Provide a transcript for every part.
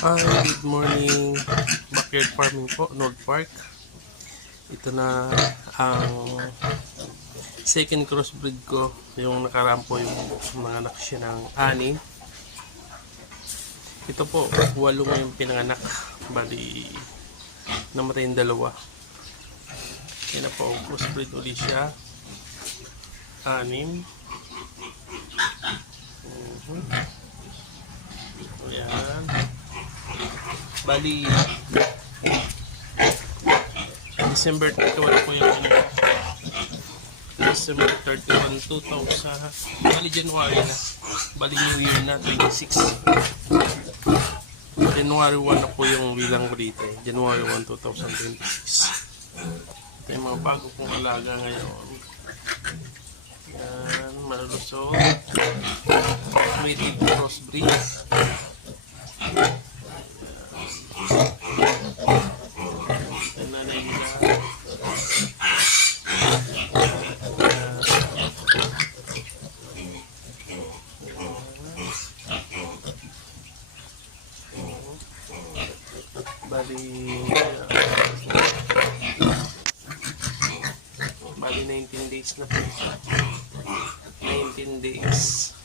Hi, good morning. Backyard farming po, North Park. Ito na ang second crossbreed ko. Yung nakaraan po yung mga anak siya ng 6. Ito po, 8 yung pinanganak. Bali, namatay yung 2. Yan na po, crossbreed ulit siya. 6. Ayan. Bali, December 31 po yung December 31, 2000. Bali, January na. Bali, New Year na, 26. January 1 na po yung bilang ko dito. January 1, 2026. Ito yung mga bago kong alaga ngayon. Yan, malulusog. Native crossbreed. Bali 19 days na po. 19 days.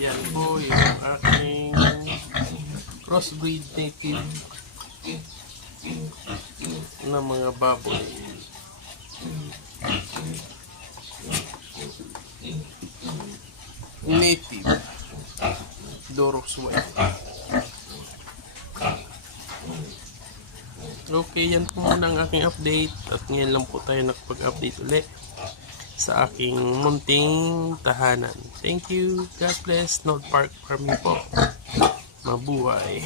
Yan po yung aking crossbreed native na mga baboy. Native Doros White. Okay, yan po muna ang aking update. At ngayon lang po tayo nakapag-update ulit sa aking munting tahanan. Thank you. God bless. North Park Farming po. Mabuhay.